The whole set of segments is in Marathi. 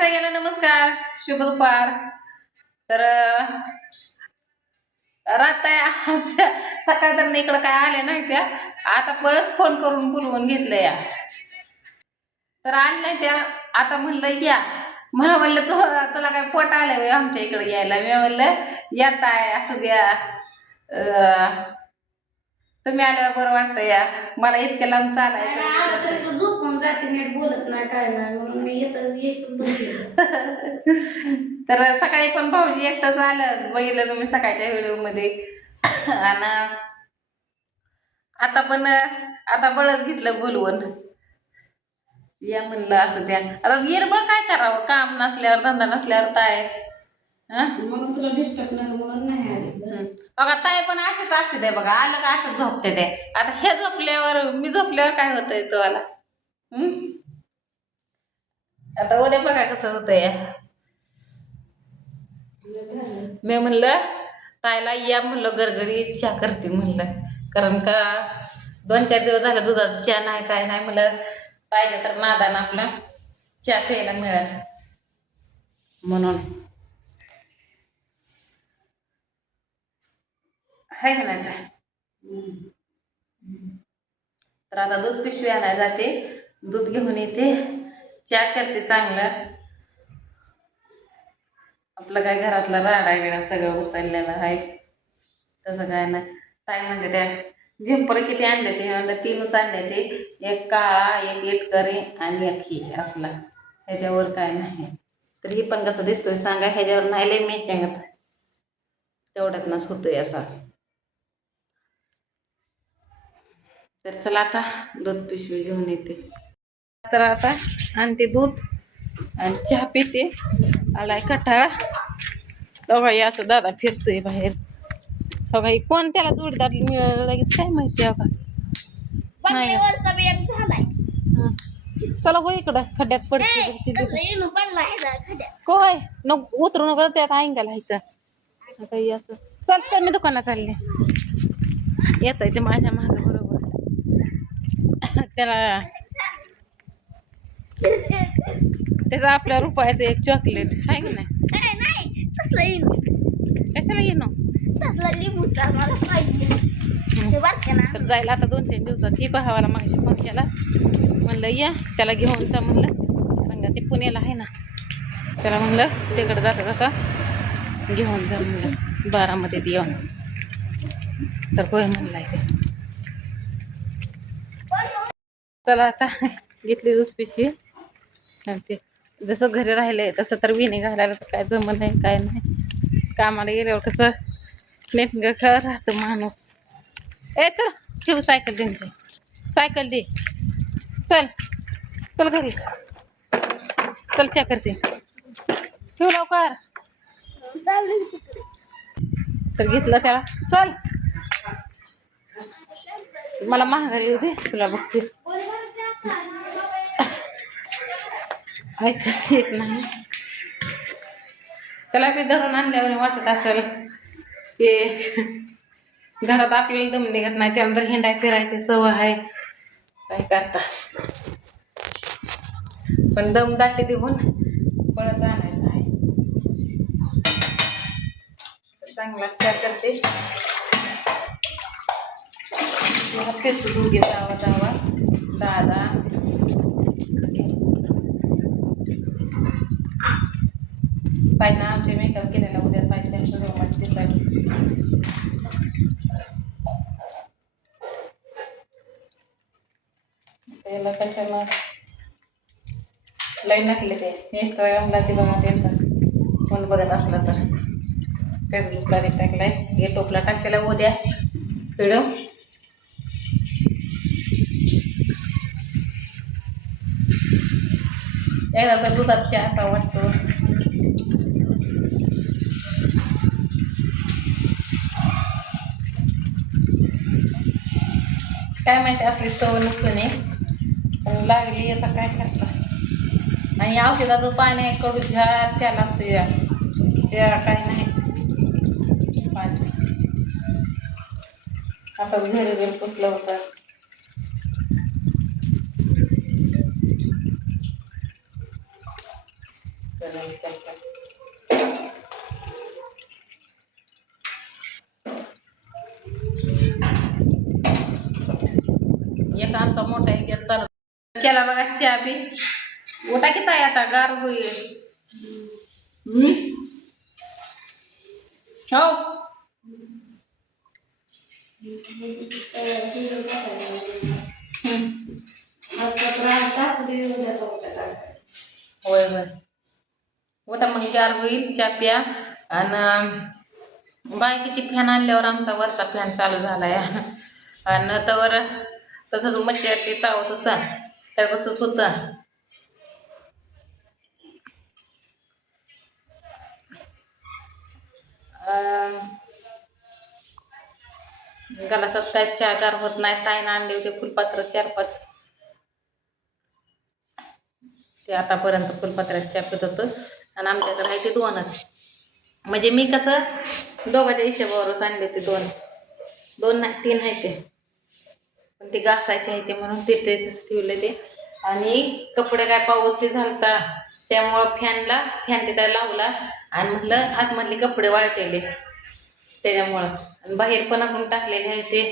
सगळ्यांना नमस्कार, शुभ दुपार. तर रात्र आमच्या सकाळ तर इकडं काय आले नाही त्या, आता परत फोन करून बोलवून घेतलं या. तर आले नाही त्या, आता म्हणलं या. मला म्हणलं तुला काय पोट आलंय आमच्या इकडे यायला. मी म्हणलं येत आहे असं द्या. तुम्ही आल्यावर बरं वाटतं या. मला इतक्या लांब चालायचं. झोपून जाते, नीट बोलत नाही काय नाही म्हणून मी यायचं बघितलं. तर सकाळी पण भाऊजी एकटंच आलं, बघितलं तुम्ही सकाळच्या व्हिडिओ मध्ये. आणि आता बळच घेतलं बोलवून या म्हणलं असं त्या. आता गिरबळ काय करावं, काम नसल्यावर धंदा नसल्यावर काय. म्हणून तुला डिस्टर्ब नाही म्हणून नाही आले. बघा ताई पण असंच असते ते, बघा आलं का असंच झोपते ते. आता हे झोपल्यावर मी झोपल्यावर काय होतंय तुम्हाला. आता उद्या बघा कसं होतंय. मी म्हणलं ताईला या म्हणलं गरगरी चहा करते म्हणलं, कारण का 2-4 दिवस झालं दुधात चहा नाही काय नाही. म्हणलं पाहिजे तर नादानं आपला चहा प्यायला मिळेल म्हणून. आहे का नाही तर आता दूध पिशवी आणायला जाते, दूध घेऊन येते, चहा करते चांगलं. आपलं काय घरातलं राडा बिडा सगळं उचललेलं आहे, तसं काय नाही. ताई म्हणते त्या झेंपर किती आणले ते, म्हणलं 3च आणले ते, एक काळा, एक इटकरी आणि एक ही असला. ह्याच्यावर काय नाही. तर ही पण कसं दिसतोय सांगा, ह्याच्यावर नाही लय मॅचिंग तेवढ्यात नस होतोय असा. तर चला आता दूध पिशवी घेऊन येते. तर आता आणते दूध आणि चहा पिते. आलाय कटाळा. बघा असं दादा फिरतोय बाहेर. बघा कोण त्याला जोडदार मिळालं लगेच काय माहिती. चला हो इकडं, खड्ड्यात पडते कोय नको उतरू नको त्यात ऐंगाला इथं काही असं. चल चल मी दुकानात चालले. येत आहे ते माझ्या माझ्या बरोबर. त्याला त्याचं आपल्या रुपयाचं एक चॉकलेट आहे की नाही. कशाला येणं तर जायला आता 2-3 दिवसात. ही भावाला मागशी फोन केला, म्हणलं या त्याला घेऊन जा म्हणलं. सांगा ते पुण्याला आहे ना, त्याला म्हणलं तिकडं जाता जाता घेऊन जा म्हणलं बारामध्ये येऊन. तर होय म्हणलाय ते. चला आता घेतली दूध पिशवी. ते जसं घरी राहिले तसं तर विणी घालायला तर काय जमत नाही काय नाही. कामाला गेल्यावर कसं नीट राहतं माणूस. ए चल ठेवू सायकल, त्यांची सायकल दे. चल चल घरी चल, चहा करते, ठेवू लवकर. तर घेतलं त्याला, चल मला महागारी येऊ दे, तुला बघते. ऐकच येत नाही त्याला. बी धरून आणल्यावर वाटत असेल की घरात आपल्याला दम निघत नाही, त्याला तर हिंडाय फिरायची सवय आहे. काय करता, पण दम दाटी देऊन फळच आणायचं आहे. चांगला चहा करते. फिरतो दोघे जावा जावा दादा. पाहिजे आमचे मेकअप केलेला उद्या पाहिजे रोमात दिसायला. त्याला कशाला लई नटले ते. इंस्टाग्रामला ते बघा त्यांचा फोन बघत असला तर फेसबुकला ते टाकलाय, युट्यूबला टाकलेला उद्या व्हिडिओ. एकदा तर दुधात चहा असा वाटतो. काय माहिती असली सवय नसते पण लागली आता काय करता. आणि औषधाचं पाणी आहे कडू झार चहा लागतो या त्या काय नाही पाणी. आता घरी घरी पुसलं होतं. एक आमचा मोठा एक गेला चालू केला बघा चहा बी. उठा की ताई आता गार होईल. हो होय होय. उठा मग गार होईल चहा प्या. आणि बाय किती फॅन आणल्यावर आमचा वरचा फॅन चालू झालाय. आणि तवर तसंच मच्छर ते चावत होता तर कसंच होतं. गलासात काय चहा गार होत नाही. ताईनं आणले होते फुलपात्र 4-5 ते आतापर्यंत फुलपात्रात चहा पित होतं. आणि आमच्याकडे आहे ते 2च. म्हणजे मी कसं दोघांच्या हिशोबावरच आणले ते 2 नाही 3 आहे ते. पण ते घासायचे आहे ते म्हणून तेच ठेवले ते. आणि कपडे काय पाऊस ते झालता त्यामुळं फॅन तिथं लावला. आणि म्हटलं आतमधले कपडे वाळतेले त्याच्यामुळं. आणि बाहेर पण आपण टाकलेले आहे ते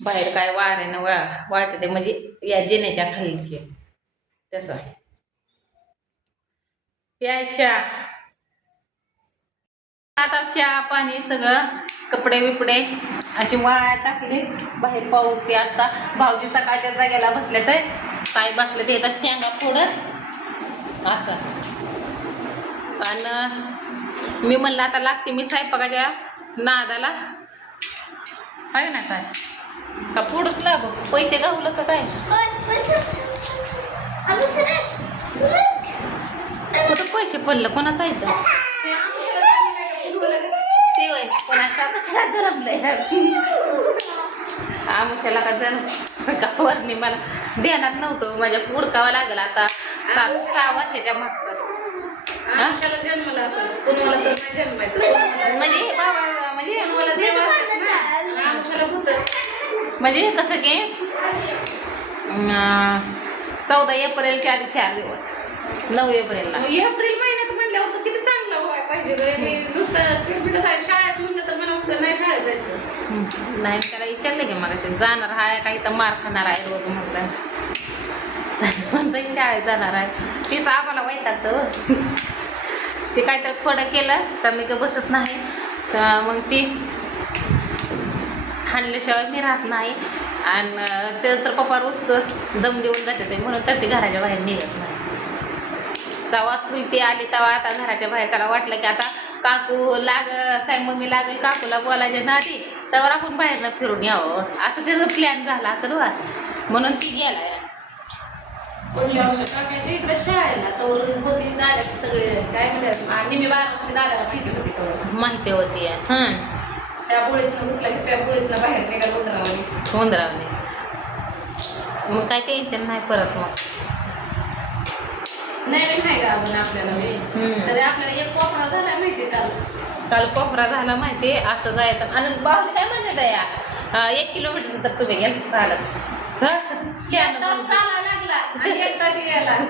बाहेर काय वाऱ्यानं वाळते ते म्हणजे या जिन्याच्या खाली तसं प्यायच्या. आता चहा पाणी सगळं कपडे बिपडे असे वाळायला टाकले. बाहेर पाऊस ते आता भाऊजी सकाळच्या जागेला बसलेच आहे. ताई बसले ते शेंगा फोडत असं. आणि मी म्हणलं आता लागते मी स्वयंपाकाच्या नादाला आहे ना काय का पुढंच लागू पैसे गावलं का काय. कुठं पैसे पडलं कोणाचं आहे तर ते वय कोणाचा कसं जरमलंय आमुष्याला का जर गावावर मला ध्यानात नव्हतं. माझ्या उडकावं लागलं आता 6 वर्षाच्या मागचं. आमच्याला जन्मला असं तुम्हाला तर नाही जन्मायचं म्हणजे बाबा म्हणजे मला देव असतात ना आमच्याला भूत म्हणजे कसं की 14 एप्रिलच्या आधी 4 दिवस 9 एप्रिलला. एप्रिल महिन्यात म्हणल्यावर तर किती चांगलं व्हायला पाहिजे. मी नुसतं शाळेत म्हणलं तर मला वाटतं नाही शाळेत जायचं. नाही त्याला विचारलं की मग जाणार आहे काही तर मार खाणार आहे रोज म्हटलं म्हणतं शाळेत जाणार आहे. तिचं आम्हाला वैतागतं ते काहीतरी थोडं केलं तर मी का बसत नाही. तर मग ती हाणल्याशिवाय मी राहत नाही. आणि ते तर पप्पा रोज दम देऊन जाते ते म्हणून तर ते घराच्या बाहेर निघत नाही. तेव्हा चुलती आली तेव्हा आता घराच्या बाहेर त्याला वाटलं की आता काकू काय मम्मी लागेल काकूला बोलायच्या ना आधी तेव्हा आपण बाहेरनं फिरून यावं असं त्याचं प्लॅन झाला असं बघा. म्हणून ती गेलाय पुढल्या वर्षी टाकायचे इकडे शाळेला तर होती दादा सगळे काय म्हणतात आणि मी 12मध्ये दादाला माहिती होती करून माहिती होती. त्या पुळीतनं बसला की त्या पुळीतनं बाहेर निघाल उंदरावने मग काय टेन्शन नाही परत. मग नवीन आहे का अजून आपल्याला तरी आपल्याला एक कोपरा झाला माहिती काल कोपरा झाला माहिती असं जायचं. आणि बाहुली काय म्हणते या 1 किलोमीटर तर तुम्ही गेल चालत चाला लागला आणि 1 तास गेला 1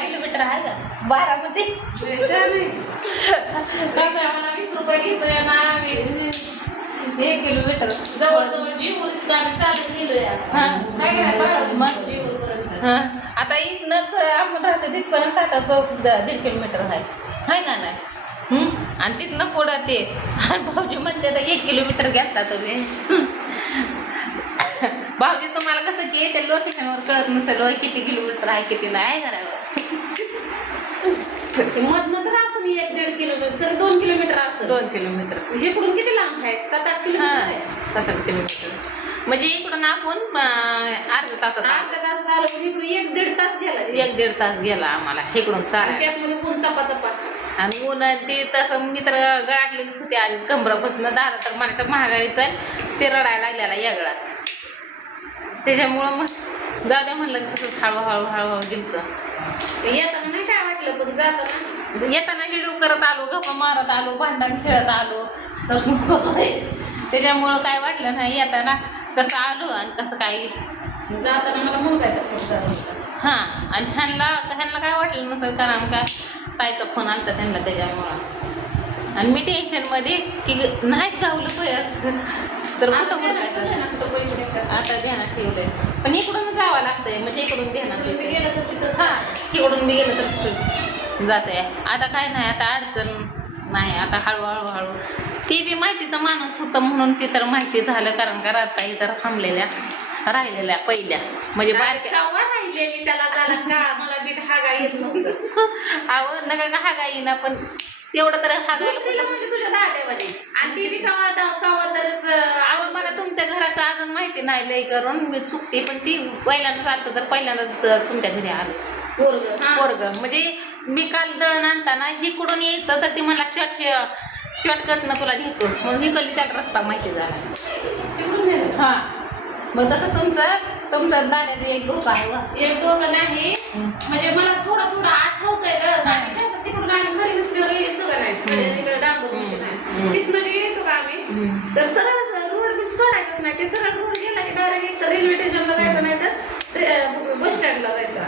किलोमीटर आहे का 12मध्ये. मला 20 रुपये घेतोय ना आम्ही 1 किलोमीटर जवळजवळ जीवूर आम्ही चालत गेलोय. आता इथनंच आपण राहतो तिथपर्यंत 1.5 किलोमीटर आहे का नाही. आणि तिथनं पुढं ते भाऊजी म्हणते तर 1 किलोमीटर गेलता तुम्ही. भाऊजी तुम्हाला कसं की त्या लोकेशनवर कळत नसेल किती किलोमीटर आहे किती नाही घरावर. मधनं तर असं 1-1.5 किलोमीटर तरी 2 किलोमीटर असं 2 किलोमीटर हे कुठून किती लांब आहे 7-8 किलोमीटर आहे. 7-8 किलोमीटर म्हणजे इकडून आपण अर्धा तासात आलो पण इकडून 1-1.5 तास गेला 1-1.5 तास गेला आम्हाला इकडून चालायला. त्यामध्ये ऊन चपा आणि ऊन ते तसं मी तर गाठलेलीच होती आधीच कमरापासून दादा तर मला तर महागाईचं ते रडायला लागलेला वेगळाच. त्याच्यामुळं मग जाऊ द्या म्हणलं की तसंच हळूहळू गेलतं. येताना नाही काय वाटलं पण येताना व्हिडिओ करत आलो गप्पा मारत आलो भांडण खेळत आलो असं त्याच्यामुळं काय वाटलं नाही. येताना कसं आलो आणि कसं काय जाताना मला मुलगाचा फोन चालू होता. हां, आणि ह्यांना काय वाटलं नसेल कारण का ताईचा फोन आलता त्यांना त्याच्यामुळं. आणि मी टेन्शनमध्ये की नाहीच गावलं तर आता कुठं ध्यानात हुडकायचं. ठेवलंय ना कुठं पैसे निघतात. आता ध्यानात ठेवलंय, पण इकडून जावं लागतंय म्हणजे इकडून ध्यानात मी ठेवलंय. गेलं तर तिथं हां, तिकडून मी गेलं तर तिथं जाते. आता काय नाही, आता अडचण नाही, आता हळू ती बी माहितीचं माणूस होतं म्हणून ती तर माहिती झालं कारण का राहता तर थांबलेल्या राहिलेल्या पहिल्या म्हणजे बारक्या. गावा राहिलेली त्याला झाला का मला नीट हागा येत नव्हतं. अहो नका का हागा येईना, पण तेवढं तर दुसरीला म्हणजे तुझ्या दाद्यामध्ये आणि ती बी कवा तरच अहो मला तुमच्या घराचं अजून माहिती नाही लई करून मी चुकते, पण ती पहिल्यांदाच आलं तर पहिल्यांदाच तुमच्या घरी आलं पोरग. म्हणजे मी काल दळण आणताना इकडून यायचं तर ती मला शॉर्टकटनं तुला घेतो म्हणून ही गल्लीचा रस्ता माहिती झाला तिकडून नेलं. हां. मग तसं तुमच्या दाद्याचं एक डोकं आहे का? एक दोघं नाही म्हणजे मला थोडं आठवतंय ग सांगितलं तिकडून आम्ही घरी नसल्यावर यायचो का नाही इकडे डांबर मशीन आहे तिथनं जे यायचो का आम्ही तर सरळ रोड मी सोडायचंच नाही ते सरळ रोड गेला की डायरेक्ट एक तर रेल्वे स्टेशनला जायचं नाही तर बस स्टँडला जायचा.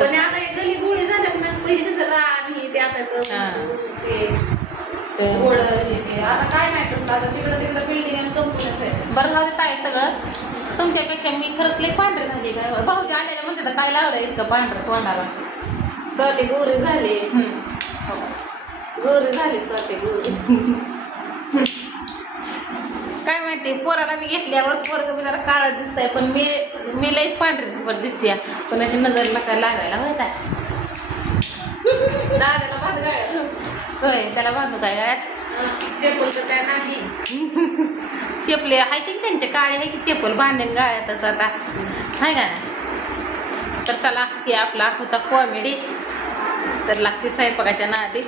पण आता एक गली गोळी झाल्यात ना पहिली कसं रान हे ते असायचं ऊस हे ओढ हे ते आता काय नाही तसं आता तिकडं बिल्डिंग आणि कंपन्याच आहे. बरं राहू देत आहे सगळं तुमच्यापेक्षा मी खरंच लई पांढरे झाली काय भाऊजी आलेलं म्हणते तर काय लावलं इतकं पांढरं तोंडाला. स्वाती गोरे झाले गोरे झाले स्वाती गोरे. काय माहिती पोराला मी घेतल्यावर पोरग मी जरा काळं दिसतंय पण मी लईच पांढरी दिसते पण अशी नजर नका लागायला होत आहे. दादाला भात गाळ्यात होय त्याला बांधू काय गाळ्यात चेपल तर काय नाही चेपले आहे की त्यांचे काळे आहे की चेपल बांधेन गाळ्यातच आता आहे का नाही. तर चला की आपला होता कॉमेडी तर लागते स्वयंपाकाच्या नादी